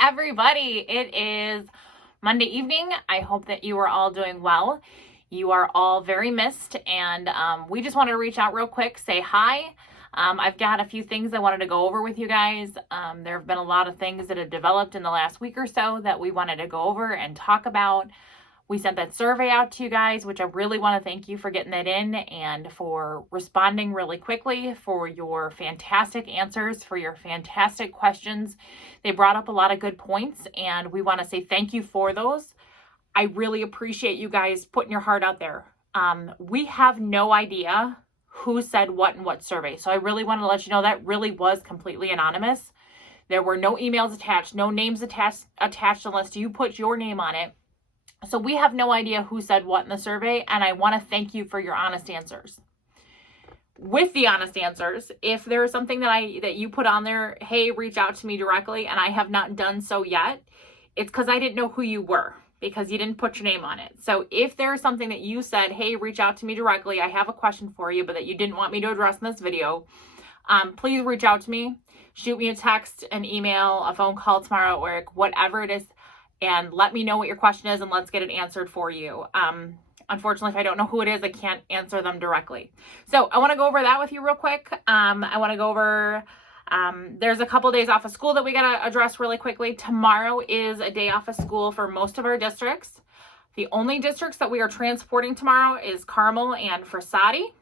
everybody. It is Monday evening. I hope that you are all doing well. You are all very missed, and we just wanted to reach out real quick, say hi. I've got a few things I wanted to go over with you guys. There have been a lot of things that have developed in the last week or so that we wanted to go over and talk about. We sent that survey out to you guys, which I really want to thank you for getting that in and for responding really quickly, for your fantastic answers, for your fantastic questions. They brought up a lot of good points, and we want to say thank you for those. I really appreciate you guys putting your heart out there. We have no idea who said what in what survey, so I really want to let you know that really was completely anonymous. There were no emails attached, no names attached unless you put your name on it. So we have no idea who said what in the survey, and I want to thank you for your honest answers. With the honest answers, if there is something that you put on there, hey, reach out to me directly, and I have not done so yet, it's because I didn't know who you were, because you didn't put your name on it. So if there is something that you said, hey, reach out to me directly, I have a question for you, but that you didn't want me to address in this video, please reach out to me. Shoot me a text, an email, a phone call tomorrow at work, whatever it is, and let me know what your question is, and let's get it answered for you. Unfortunately, if I don't know who it is, I can't answer them directly. So I want to go over that with you real quick. I want to go over, there's a couple days off of school that we got to address really quickly. Tomorrow is a day off of school for most of our districts. The only districts that we are transporting tomorrow is Carmel and Frassati.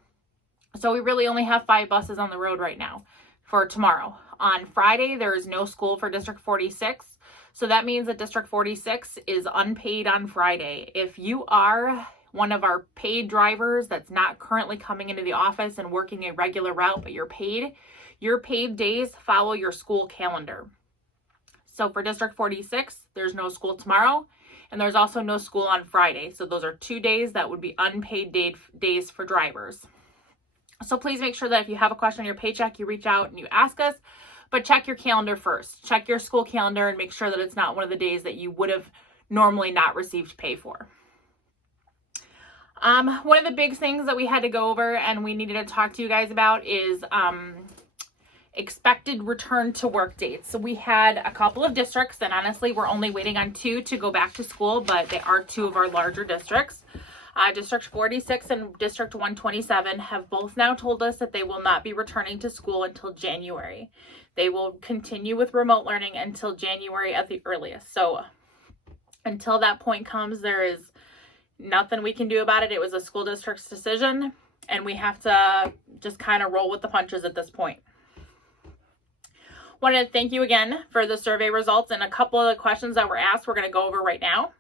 So we really only have 5 buses on the road right now for tomorrow. On Friday, there is no school for District 46. So that means that District 46 is unpaid on Friday. If you are one of our paid drivers that's not currently coming into the office and working a regular route, but you're paid, your paid days follow your school calendar. So for District 46, there's no school tomorrow, and there's also no school on Friday. So those are 2 days that would be unpaid days for drivers. So please make sure that if you have a question on your paycheck, you reach out and you ask us. But check your calendar first. Check your school calendar and make sure that it's not one of the days that you would have normally not received pay for. One of the big things that we had to go over and we needed to talk to you guys about is expected return to work dates. So we had a couple of districts, and honestly, we're only waiting on 2 to go back to school, but they are 2 of our larger districts. District 46 and District 127 have both now told us that they will not be returning to school until January. They will continue with remote learning until January at the earliest. So until that point comes, there is nothing we can do about it. It was a school district's decision, and we have to just kind of roll with the punches at this point. Wanted to thank you again for the survey results, and a couple of the questions that were asked we're going to go over right now.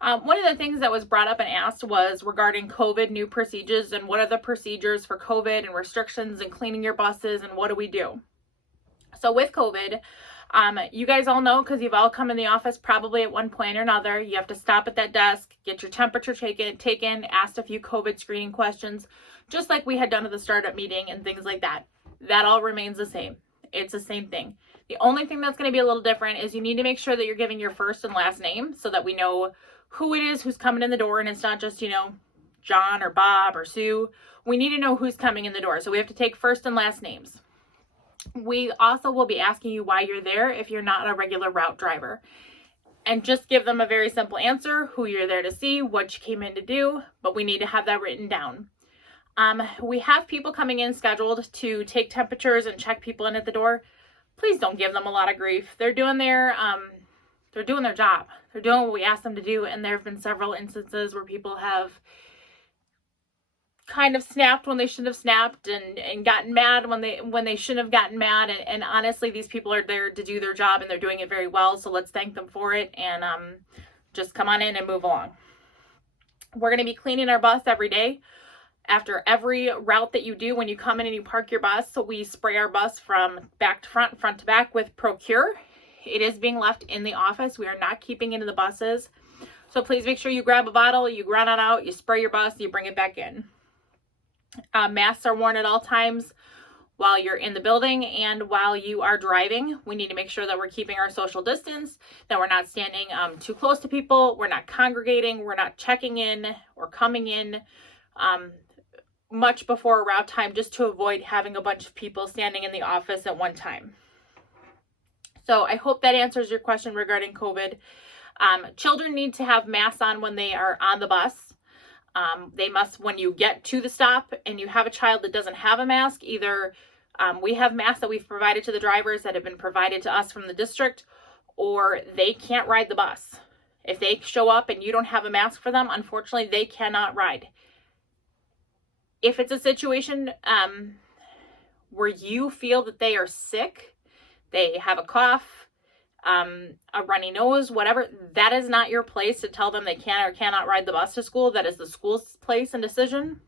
One of the things that was brought up and asked was regarding COVID new procedures, and what are the procedures for COVID and restrictions and cleaning your buses, and what do we do? So with COVID, you guys all know, because you've all come in the office probably at one point or another, you have to stop at that desk, get your temperature taken, asked a few COVID screening questions, just like we had done at the startup meeting and things like that. That all remains the same. It's the same thing. The only thing that's going to be a little different is you need to make sure that you're giving your first and last name so that we know who it is who's coming in the door, and it's not just, John or Bob or Sue. We need to know who's coming in the door. So we have to take first and last names. We also will be asking you why you're there if you're not a regular route driver. And just give them a very simple answer, who you're there to see, what you came in to do, but we need to have that written down. We have people coming in scheduled to take temperatures and check people in at the door. Please don't give them a lot of grief. They're doing their job. They're doing what we asked them to do, and there have been several instances where people have kind of snapped when they shouldn't have snapped, and gotten mad when they shouldn't have gotten mad. And honestly, these people are there to do their job, and they're doing it very well. So let's thank them for it, and just come on in and move along. We're going to be cleaning our bus every day. After every route that you do, when you come in and you park your bus, so we spray our bus from back to front, front to back with Procure. It is being left in the office. We are not keeping it in the buses. So please make sure you grab a bottle, you run it out, you spray your bus, you bring it back in. Masks are worn at all times while you're in the building and while you are driving. We need to make sure that we're keeping our social distance, that we're not standing too close to people, we're not congregating, we're not checking in or coming in much before route time, just to avoid having a bunch of people standing in the office at one time. So I hope that answers your question regarding COVID. Children need to have masks on when they are on the bus. They must, when you get to the stop and you have a child that doesn't have a mask, either we have masks that we've provided to the drivers that have been provided to us from the district, or they can't ride the bus. If they show up and you don't have a mask for them, unfortunately, they cannot ride. If it's a situation where you feel that they are sick, they have a cough, a runny nose, whatever, that is not your place to tell them they can or cannot ride the bus to school. That is the school's place and decision.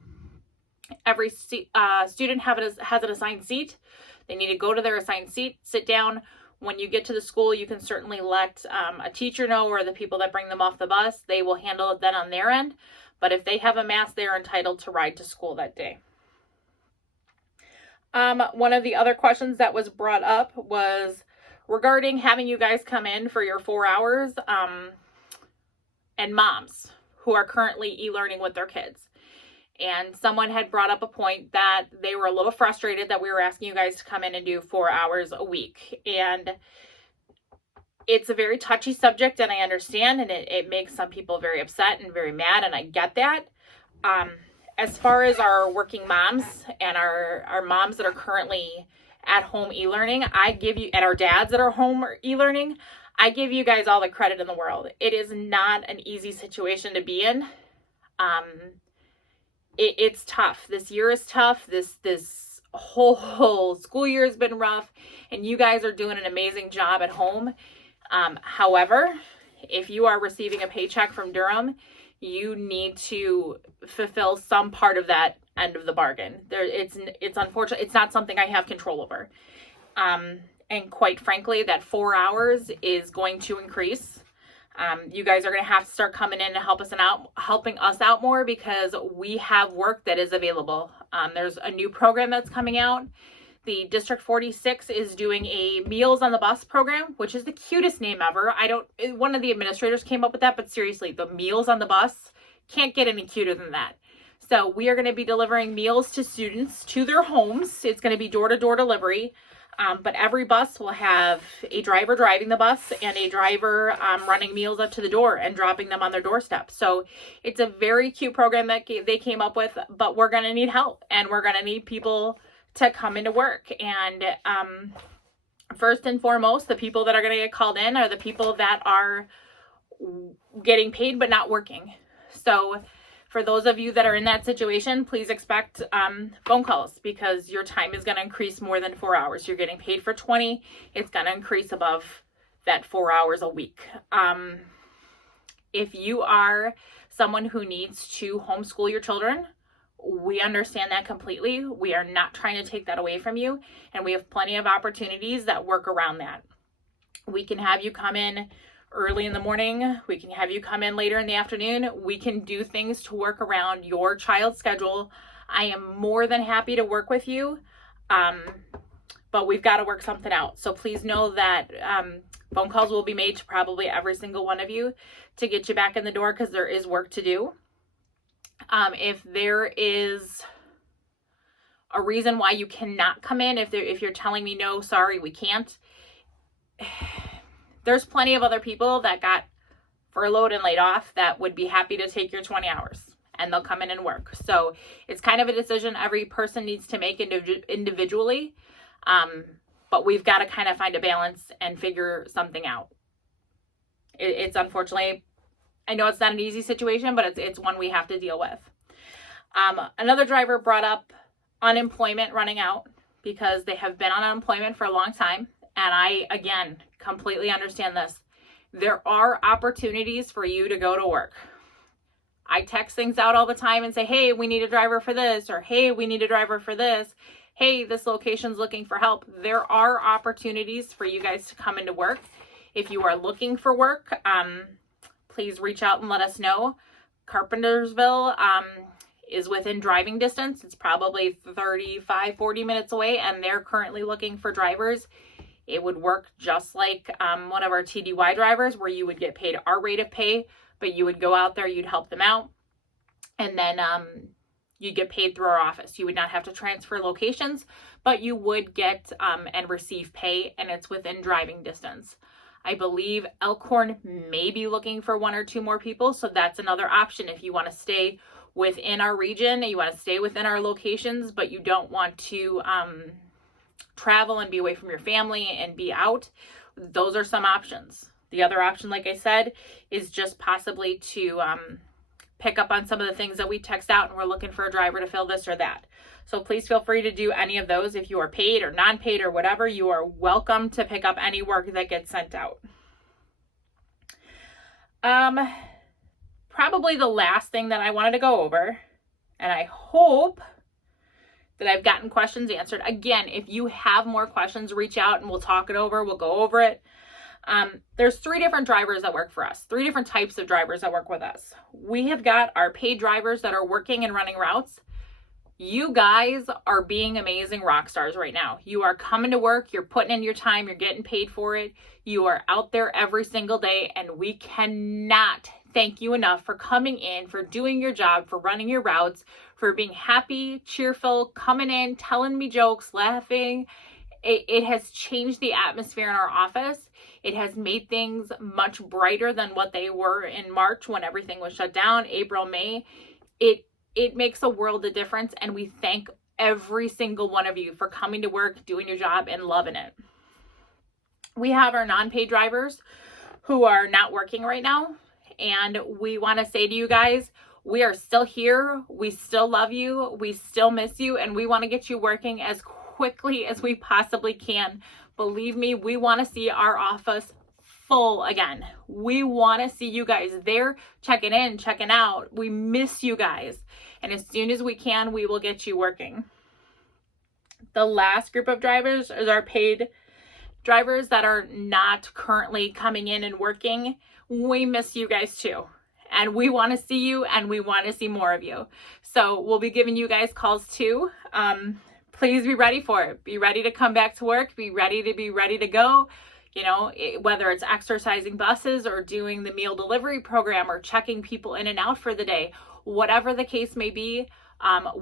Every student has an assigned seat. They need to go to their assigned seat, sit down. When you get to the school, you can certainly let a teacher know, or the people that bring them off the bus. They will handle it then on their end. But if they have a mask, they're entitled to ride to school that day. One of the other questions that was brought up was regarding having you guys come in for your 4 hours, and moms who are currently e-learning with their kids. And someone had brought up a point that they were a little frustrated that we were asking you guys to come in and do 4 hours a week. And it's a very touchy subject, and I understand, and it makes some people very upset and very mad, and I get that. As far as our working moms and our moms that are currently at home e-learning, I give you, and our dads that are home e-learning, I give you guys all the credit in the world. It is not an easy situation to be in. It's tough. This year is tough. This whole school year has been rough, and you guys are doing an amazing job at home. However, if you are receiving a paycheck from Durham, you need to fulfill some part of that end of the bargain. It's unfortunate. It's not something I have control over. And quite frankly, that 4 hours is going to increase. You guys are going to have to start coming in and helping us out more, because we have work that is available. There's a new program that's coming out. The District 46 is doing a Meals on the Bus program, which is the cutest name ever. One of the administrators came up with that, but seriously, the Meals on the Bus can't get any cuter than that. So we are going to be delivering meals to students to their homes. It's going to be door-to-door delivery. But every bus will have a driver driving the bus and a driver running meals up to the door and dropping them on their doorstep. So it's a very cute program that they came up with, but we're going to need help, and we're going to need people to come into work. And first and foremost, the people that are going to get called in are the people that are getting paid but not working. So for those of you that are in that situation, please expect phone calls, because your time is going to increase more than 4 hours. You're getting paid for 20. It's going to increase above that 4 hours a week. If you are someone who needs to homeschool your children, we understand that completely. We are not trying to take that away from you, and we have plenty of opportunities that work around that. We can have you come in early in the morning. We can have you come in later in the afternoon. We can do things to work around your child's schedule. I am more than happy to work with you, but we've got to work something out. So please know that phone calls will be made to probably every single one of you to get you back in the door, because there is work to do. If there is a reason why you cannot come in, if you're telling me, no, sorry, we can't, there's plenty of other people that got furloughed and laid off that would be happy to take your 20 hours, and they'll come in and work. So it's kind of a decision every person needs to make individually. But we've got to kind of find a balance and figure something out. It's unfortunately, I know it's not an easy situation, but it's one we have to deal with. Another driver brought up unemployment running out, because they have been on unemployment for a long time. And I, again, completely understand this. There are opportunities for you to go to work. I text things out all the time and say, hey, we need a driver for this, or hey, we need a driver for this. Hey, this location's looking for help. There are opportunities for you guys to come into work. If you are looking for work, please reach out and let us know. Carpentersville is within driving distance. It's probably 35, 40 minutes away, and they're currently looking for drivers. It would work just like one of our TDY drivers, where you would get paid our rate of pay, but you would go out there, you'd help them out. And then you get paid through our office. You would not have to transfer locations, but you would get and receive pay, and it's within driving distance. I believe Elkhorn may be looking for 1 or 2 more people, so that's another option if you want to stay within our region, you want to stay within our locations, but you don't want to travel and be away from your family and be out. Those are some options. The other option, like I said, is just possibly to pick up on some of the things that we text out and we're looking for a driver to fill this or that. So please feel free to do any of those. If you are paid or non-paid or whatever, you are welcome to pick up any work that gets sent out. Probably the last thing that I wanted to go over, and I hope that I've gotten questions answered. Again, if you have more questions, reach out and we'll talk it over. We'll go over it. There's 3 different drivers that work for us, 3 different types of drivers that work with us. We have got our paid drivers that are working and running routes. You guys are being amazing rock stars right now. You are coming to work, you're putting in your time, you're getting paid for it. You are out there every single day, and we cannot thank you enough for coming in, for doing your job, for running your routes, for being happy, cheerful, coming in, telling me jokes, laughing. It has changed the atmosphere in our office. It has made things much brighter than what they were in March when everything was shut down, April, May. It makes a world of difference, and we thank every single one of you for coming to work, doing your job, and loving it. We have our non-paid drivers who are not working right now, and we want to say to you guys, we are still here, we still love you, we still miss you, and we want to get you working as quickly as we possibly can. Believe me, we want to see our office full again. We want to see you guys there, checking in, checking out. We miss you guys. And as soon as we can, we will get you working. The last group of drivers is our paid drivers that are not currently coming in and working. We miss you guys too. And we want to see you, and we want to see more of you. So we'll be giving you guys calls too. Please be ready for it. Be ready to come back to work. Be ready to go. You know, whether it's exercising buses or doing the meal delivery program or checking people in and out for the day, whatever the case may be,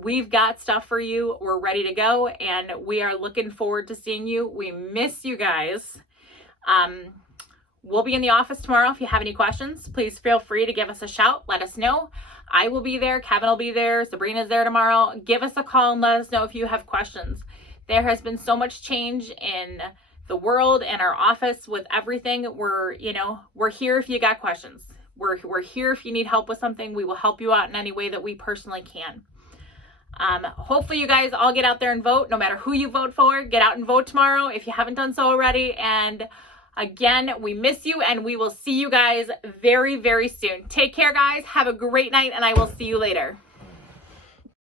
we've got stuff for you. We're ready to go, and we are looking forward to seeing you. We miss you guys. We'll be in the office tomorrow. If you have any questions, please feel free to give us a shout. Let us know. I will be there. Kevin will be there. Sabrina's there tomorrow. Give us a call and let us know if you have questions. There has been so much change in the world and our office with everything. We're here if you got questions. We're here if you need help with something. We will help you out in any way that we personally can. Hopefully you guys all get out there and vote. No matter who you vote for, get out and vote tomorrow if you haven't done so already. And again, we miss you, and we will see you guys very, very soon. Take care, guys. Have a great night, and I will see you later.